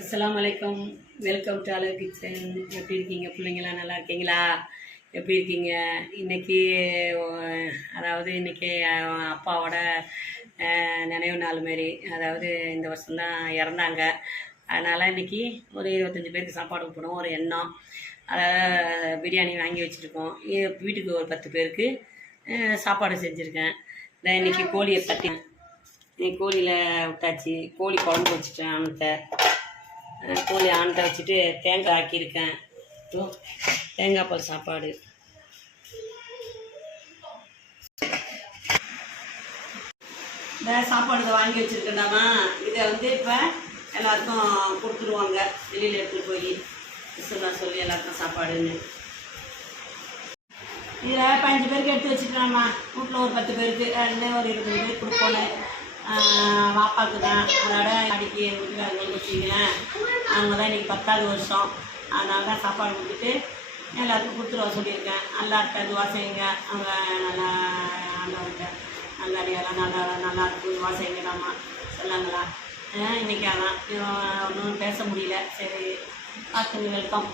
அஸ்லாம் வலைக்கம் welcome to அலர் கிச்சன் எப்படி இருக்கீங்க? பிள்ளைங்களாம் நல்லா இருக்கீங்களா? எப்படி இருக்கீங்க? இன்றைக்கி அதாவது இன்னைக்கு அப்பாவோட நினைவு நாள் மாரி. அதாவது இந்த வருஷம்தான் இறந்தாங்க. அதனால் இன்னைக்கு ஒரு இருபத்தஞ்சி பேருக்கு சாப்பாடு போடணும் ஒரு எண்ணம். அதாவது பிரியாணி வாங்கி வச்சுருக்கோம். வீட்டுக்கு ஒரு பத்து பேருக்கு சாப்பாடு செஞ்சுருக்கேன். இந்த இன்னைக்கு கோழியை பற்றி கோழியில் விட்டாச்சு கோழி குழம்பு வச்சுட்டேன் அவன்கிட்ட கோழி ஆண்டை வச்சுட்டு தேங்காய் ஆக்கியிருக்கேன். தேங்காய் பால் சாப்பாடு. இந்த சாப்பாடு இதை வாங்கி வச்சுருக்கேன்டாமா? இதை வந்து இப்போ எல்லாருக்கும் கொடுத்துருவாங்க. வெளியில் எடுத்துகிட்டு போய். சொல்ல சொல்லி எல்லாருக்கும் சாப்பாடுன்னு. இதில் பஞ்சு பேருக்கு எடுத்து வச்சுக்கலாம்மா வீட்டில் ஒரு பத்து பேருக்கு. ரெண்டு ஒரு இருபது பேருக்கு கொடுப்போம் வாப்பாக்கு தான். அதோட அடிக்கி வீட்டுக்காரங்களுக்கு வச்சிங்களேன் அவங்க தான் இன்றைக்கி பத்தாவது வருஷம். அதனால தான் சாப்பாடு கொடுத்துட்டு எல்லாருக்கும் கொடுத்துருவா சொல்லியிருக்கேன். நல்லா இருக்க துவா செய்யுங்க. அவங்க நல்லா நல்லா இருக்க நல்லா அடியெல்லாம் நல்லா நல்லா இருக்கும் துவா செய்யுங்கடாம்மா சொல்லாங்களா இன்னைக்கு அதான். ஒன்றும் பேச முடியல. சரி பார்த்துங்க வெல்கம்